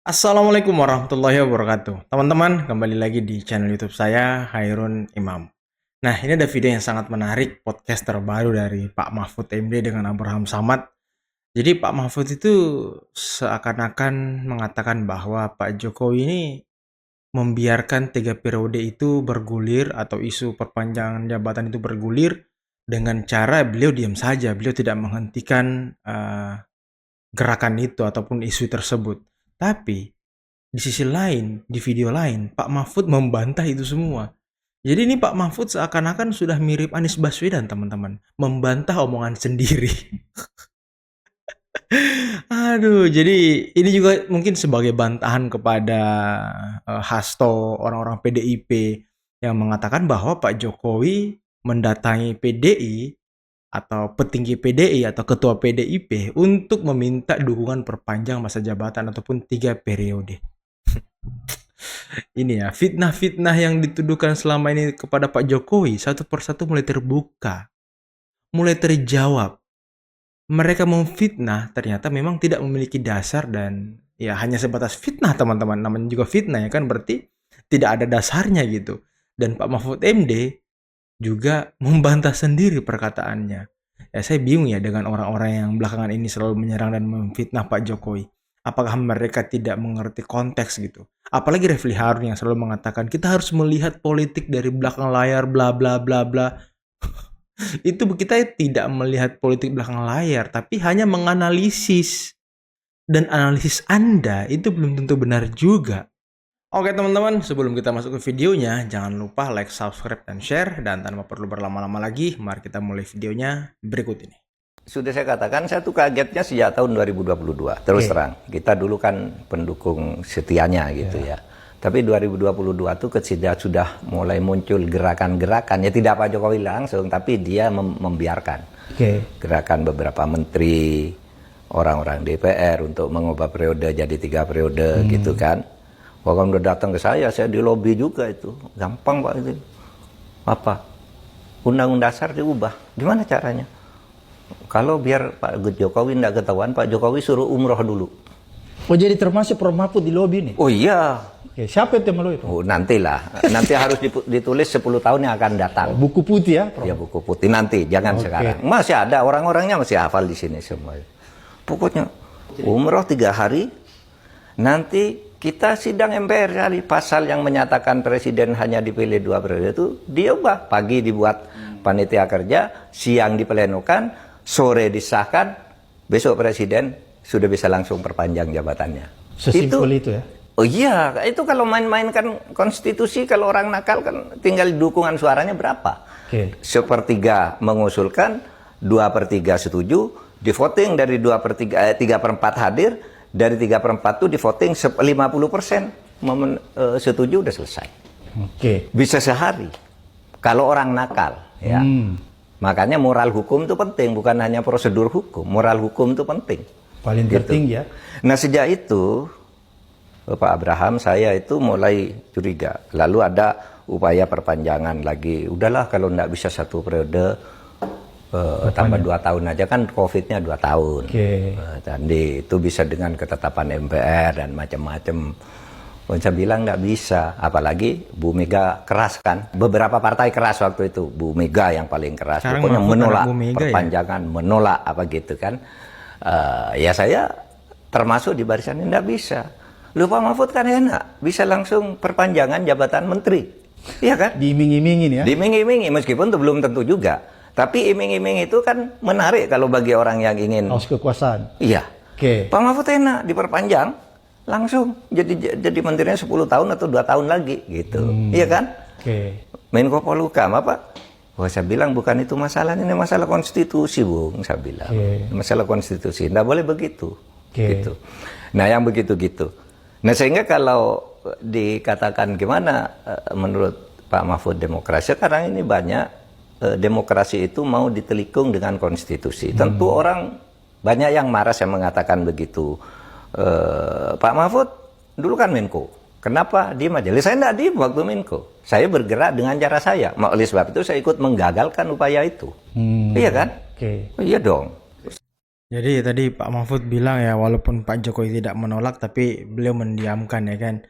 Assalamualaikum warahmatullahi wabarakatuh. Teman-teman, kembali lagi di channel YouTube saya, Hairun Imam. Nah, ini ada video yang sangat menarik, podcast terbaru dari Pak Mahfud MD dengan Abraham Samad. Jadi Pak Mahfud itu seakan-akan mengatakan bahwa Pak Jokowi ini membiarkan 3 periode itu bergulir atau isu perpanjangan jabatan itu bergulir dengan cara beliau diam saja, beliau tidak menghentikan gerakan itu ataupun isu tersebut. Tapi di sisi lain, di video lain, Pak Mahfud membantah itu semua. Jadi ini Pak Mahfud seakan-akan sudah mirip Anies Baswedan, teman-teman. Membantah omongan sendiri. Aduh, jadi ini juga mungkin sebagai bantahan kepada Hasto, orang-orang PDIP yang mengatakan bahwa Pak Jokowi mendatangi PDI atau petinggi PDI atau ketua PDIP untuk meminta dukungan perpanjang masa jabatan ataupun 3 periode. Ini ya, fitnah-fitnah yang dituduhkan selama ini kepada Pak Jokowi satu persatu mulai terbuka, mulai terjawab. Mereka memfitnah ternyata memang tidak memiliki dasar dan ya hanya sebatas fitnah, teman-teman. Namanya juga fitnah ya kan, berarti tidak ada dasarnya gitu. Dan Pak Mahfud MD juga membantah sendiri perkataannya. Ya saya bingung ya dengan orang-orang yang belakangan ini selalu menyerang dan memfitnah Pak Jokowi. Apakah mereka tidak mengerti konteks gitu? Apalagi Refli Harun yang selalu mengatakan kita harus melihat politik dari belakang layar bla bla bla bla. Itu kita tidak melihat politik belakang layar, tapi hanya menganalisis. Dan analisis Anda itu belum tentu benar juga. Oke teman-teman, sebelum kita masuk ke videonya, jangan lupa like, subscribe, dan share. Dan tanpa perlu berlama-lama lagi, mari kita mulai videonya berikut ini. Sudah saya katakan, saya tuh kagetnya sejak tahun 2022, terus terang. Kita dulu kan pendukung setianya gitu ya. Tapi 2022 tuh ketika sudah mulai muncul gerakan-gerakan, ya tidak Pak Jokowi langsung, tapi dia membiarkan gerakan beberapa menteri, orang-orang DPR untuk mengubah periode jadi 3 periode gitu kan. Bahkan udah datang ke saya di lobby juga itu. Gampang Pak itu. Apa? Undang-undang dasar diubah. Gimana caranya? Kalau biar Pak Jokowi tidak ketahuan, Pak Jokowi suruh umroh dulu. Oh jadi termasuk Prof Mahfud di lobby nih? Oh iya. Oke, siapa itu yang itu? Oh nantilah. Nanti harus ditulis 10 tahun yang akan datang. Oh, buku putih ya, Prof? Ya buku putih nanti, jangan sekarang. Masih ada orang-orangnya masih hafal di sini semua. Pokoknya umroh 3 hari. Nanti kita sidang MPR kali pasal yang menyatakan presiden hanya dipilih 2 periode itu diubah. Pagi dibuat panitia kerja, siang diplenokan, sore disahkan, besok presiden sudah bisa langsung perpanjang jabatannya. Sesimpel itu ya? Oh iya, itu kalau main-main kan konstitusi, kalau orang nakal kan tinggal dukungan suaranya berapa. Sepertiga mengusulkan, 2/3 setuju, di voting dari 3/4 hadir, dari 3/4 itu di voting 50% setuju udah selesai. Bisa sehari. Kalau orang nakal ya. Makanya moral hukum itu penting, bukan hanya prosedur hukum. Moral hukum itu penting. Paling gitu. tertinggi ya. Nah sejak itu Pak Abraham saya itu mulai curiga. Lalu ada upaya perpanjangan lagi. Udahlah kalau nggak bisa 1 periode tambah 2 tahun aja kan COVID-nya 2 tahun. Tadi itu bisa dengan ketetapan MPR dan macam-macam. Saya bilang nggak bisa, apalagi Bu Mega keras kan. Beberapa partai keras waktu itu, Bu Mega yang paling keras. Sekarang pokoknya menolak perpanjangan, ya? Menolak apa gitu kan. Ya saya termasuk di barisan nggak bisa. Lupa Mahfud kan enak, bisa langsung perpanjangan jabatan menteri. Iya kan? Diiming-imingin ya? Diiming-imingi, meskipun itu belum tentu juga. Tapi iming-iming itu kan menarik kalau bagi orang yang ingin haus kekuasaan. Iya. Pak Mahfud enak diperpanjang, langsung jadi menterinya 10 tahun atau 2 tahun lagi gitu. Iya kan? Menko Polhukam apa? Wah, saya bilang bukan itu masalahnya, ini masalah konstitusi, Bung, saya bilang. Masalah konstitusi, tidak boleh begitu. Gitu. Nah, yang begitu-gitu. Nah, sehingga kalau dikatakan gimana menurut Pak Mahfud demokrasi, sekarang ini banyak demokrasi itu mau ditelikung dengan konstitusi. Tentu orang banyak yang marah saya mengatakan begitu. Pak Mahfud dulu kan Menko. Kenapa diem aja? Saya tidak diem waktu Menko. Saya bergerak dengan cara saya. Oleh sebab itu saya ikut menggagalkan upaya itu. Iya kan? Iya dong. Jadi tadi Pak Mahfud bilang ya, walaupun Pak Jokowi tidak menolak tapi beliau mendiamkan ya kan.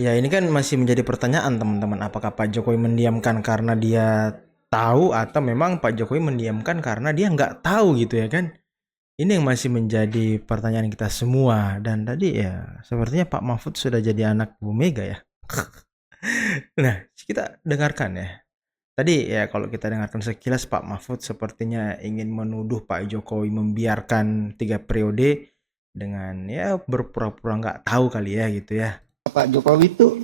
Ya ini kan masih menjadi pertanyaan teman-teman, apakah Pak Jokowi mendiamkan karena dia tahu atau memang Pak Jokowi mendiamkan karena dia nggak tahu gitu ya kan. Ini yang masih menjadi pertanyaan kita semua. Dan tadi ya sepertinya Pak Mahfud sudah jadi anak Bu Mega ya. Nah kita dengarkan ya. Tadi ya kalau kita dengarkan sekilas, Pak Mahfud sepertinya ingin menuduh Pak Jokowi membiarkan 3 periode dengan ya berpura-pura nggak tahu kali ya gitu ya. Pak Jokowi itu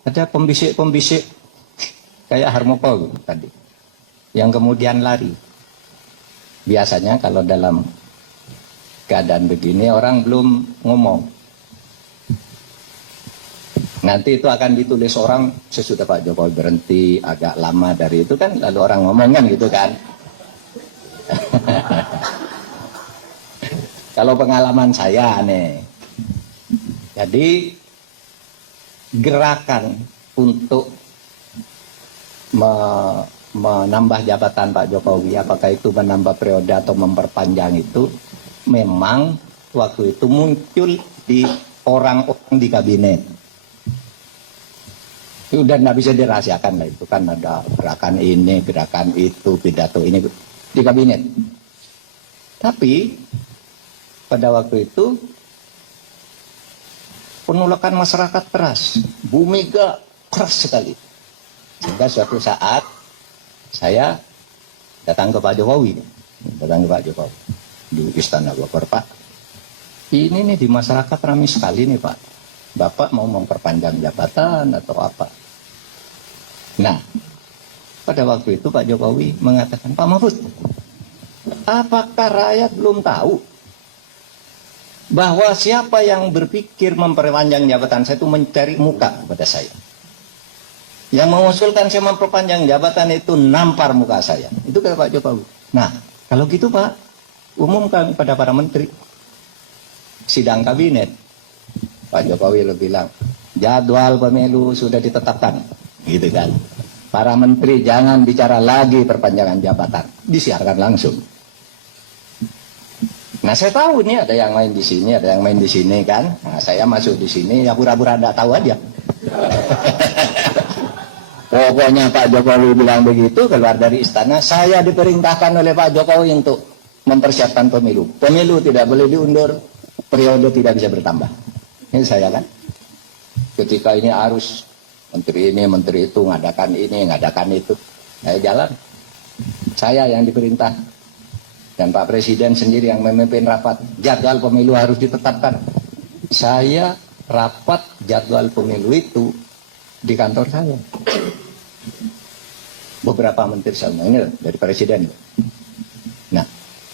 ada pembisik-pembisik kayak Harmoko gitu tadi, yang kemudian lari. Biasanya kalau dalam keadaan begini orang belum ngomong. Nanti itu akan ditulis orang sesudah Pak Jokowi berhenti agak lama dari itu kan, lalu orang ngomong kan gitu kan. Kalau pengalaman saya nih, jadi gerakan untuk menambah jabatan Pak Jokowi, apakah itu menambah periode atau memperpanjang, itu memang waktu itu muncul di orang-orang di kabinet. Itu udah nggak bisa dirahasiakan lah, itu kan ada gerakan ini, gerakan itu, pidato ini di kabinet. Tapi pada waktu itu penolakan masyarakat keras, Bu Mega keras sekali. Sehingga suatu saat saya datang ke Pak Jokowi di Istana Bogor. Pak, ini nih di masyarakat ramai sekali nih Pak, Bapak mau memperpanjang jabatan atau apa? Nah, pada waktu itu Pak Jokowi mengatakan, Pak Mahfud, apakah rakyat belum tahu bahwa siapa yang berpikir memperpanjang jabatan saya itu mencari muka pada saya? Yang mengusulkan saya memperpanjang jabatan itu nampar muka saya. Itu kata Pak Jokowi. Nah, kalau gitu Pak, umumkan pada para menteri. Sidang kabinet. Pak Jokowi lo bilang, jadwal pemilu sudah ditetapkan. Gitu kan. Para menteri jangan bicara lagi perpanjangan jabatan. Disiarkan langsung. Nah saya tahu nih ada yang main di sini, ada yang main di sini kan. Nah saya masuk di sini, ya pura-pura tidak tahu aja. Pokoknya Pak Jokowi bilang begitu, keluar dari istana, saya diperintahkan oleh Pak Jokowi untuk mempersiapkan pemilu. Pemilu tidak boleh diundur, periode tidak bisa bertambah. Ini saya kan. Ketika ini harus menteri ini, menteri itu, ngadakan ini, ngadakan itu. Saya jalan. Saya yang diperintah. Dan Pak Presiden sendiri yang memimpin rapat. Jadwal pemilu harus ditetapkan. Saya rapat jadwal pemilu itu di kantor saya. Beberapa menteri sama ini dari Presiden. Nah,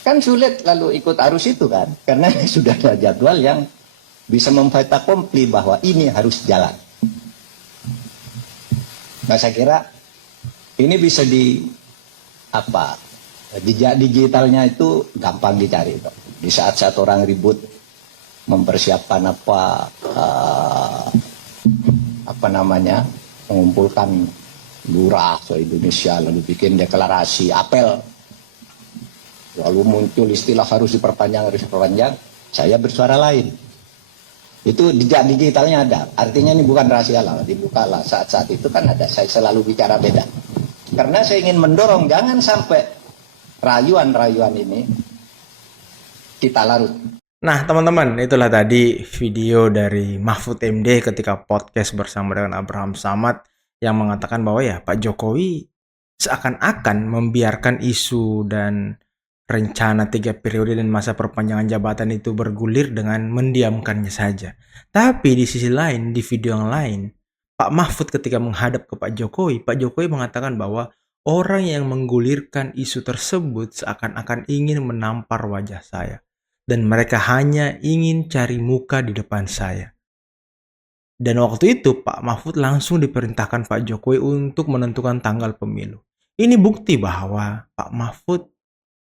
kan sulit lalu ikut arus itu kan. Karena sudah ada jadwal yang bisa memfait akompli bahwa ini harus jalan. Nah saya kira ini bisa digitalnya itu gampang dicari. Di saat-saat orang ribut mempersiapkan mengumpulkan lurah se-Indonesia, lalu bikin deklarasi, apel, lalu muncul istilah harus diperpanjang, saya bersuara lain. Itu digitalnya ada, artinya ini bukan rahasia lah, dibuka lah saat-saat itu kan ada, saya selalu bicara beda. Karena saya ingin mendorong jangan sampai rayuan-rayuan ini kita larut. Nah teman-teman, itulah tadi video dari Mahfud MD ketika podcast bersama dengan Abraham Samad yang mengatakan bahwa ya Pak Jokowi seakan-akan membiarkan isu dan rencana 3 periode dan masa perpanjangan jabatan itu bergulir dengan mendiamkannya saja. Tapi di sisi lain, di video yang lain, Pak Mahfud ketika menghadap ke Pak Jokowi mengatakan bahwa orang yang menggulirkan isu tersebut seakan-akan ingin menampar wajah saya. Dan mereka hanya ingin cari muka di depan saya. Dan waktu itu Pak Mahfud langsung diperintahkan Pak Jokowi untuk menentukan tanggal pemilu. Ini bukti bahwa Pak Mahfud,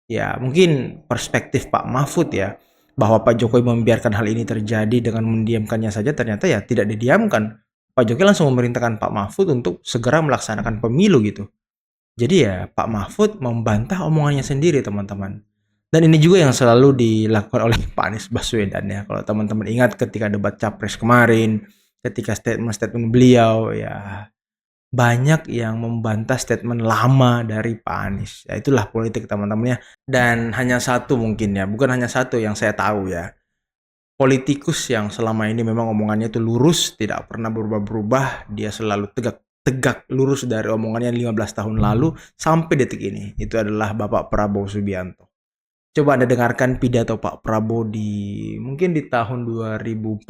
ya mungkin perspektif Pak Mahfud ya, bahwa Pak Jokowi membiarkan hal ini terjadi dengan mendiamkannya saja, ternyata ya tidak didiamkan. Pak Jokowi langsung memerintahkan Pak Mahfud untuk segera melaksanakan pemilu gitu. Jadi ya Pak Mahfud membantah omongannya sendiri teman-teman. Dan ini juga yang selalu dilakukan oleh Pak Anies Baswedan ya. Kalau teman-teman ingat ketika debat Capres kemarin, ketika statement-statement beliau ya banyak yang membantah statement lama dari Pak Anies. Ya itulah politik teman-teman ya. Dan hanya satu mungkin ya, bukan hanya satu yang saya tahu ya. Politikus yang selama ini memang omongannya itu lurus, tidak pernah berubah-berubah, dia selalu tegak lurus dari omongannya 15 tahun lalu sampai detik ini. Itu adalah Bapak Prabowo Subianto. Coba Anda dengarkan pidato Pak Prabowo mungkin di tahun 2014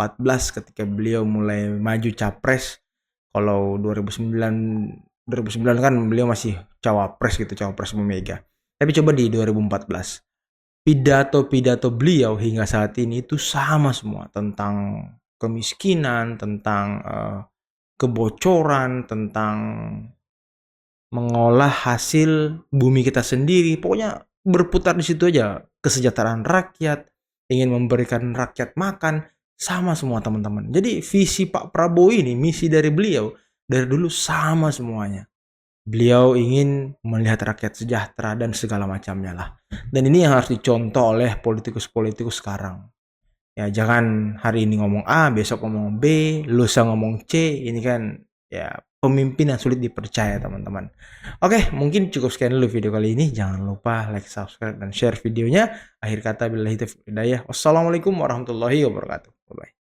ketika beliau mulai maju capres. Kalau 2009 kan beliau masih cawapres gitu, cawapres Bu Mega. Tapi coba di 2014. Pidato-pidato beliau hingga saat ini itu sama semua tentang kemiskinan, tentang kebocoran, tentang mengolah hasil bumi kita sendiri. Pokoknya berputar di situ aja. Kesejahteraan rakyat, ingin memberikan rakyat makan, sama semua teman-teman. Jadi visi Pak Prabowo ini, misi dari beliau dari dulu sama semuanya. Beliau ingin melihat rakyat sejahtera dan segala macamnya lah. Dan ini yang harus dicontoh oleh politikus-politikus sekarang. Ya jangan hari ini ngomong A, besok ngomong B, lusa ngomong C. Ini kan ya pemimpin yang sulit dipercaya teman-teman. Oke, mungkin cukup sekian dulu video kali ini. Jangan lupa like, subscribe, dan share videonya. Akhir kata billahi taufiq wal hidayah. Wassalamualaikum warahmatullahi wabarakatuh. Bye-bye.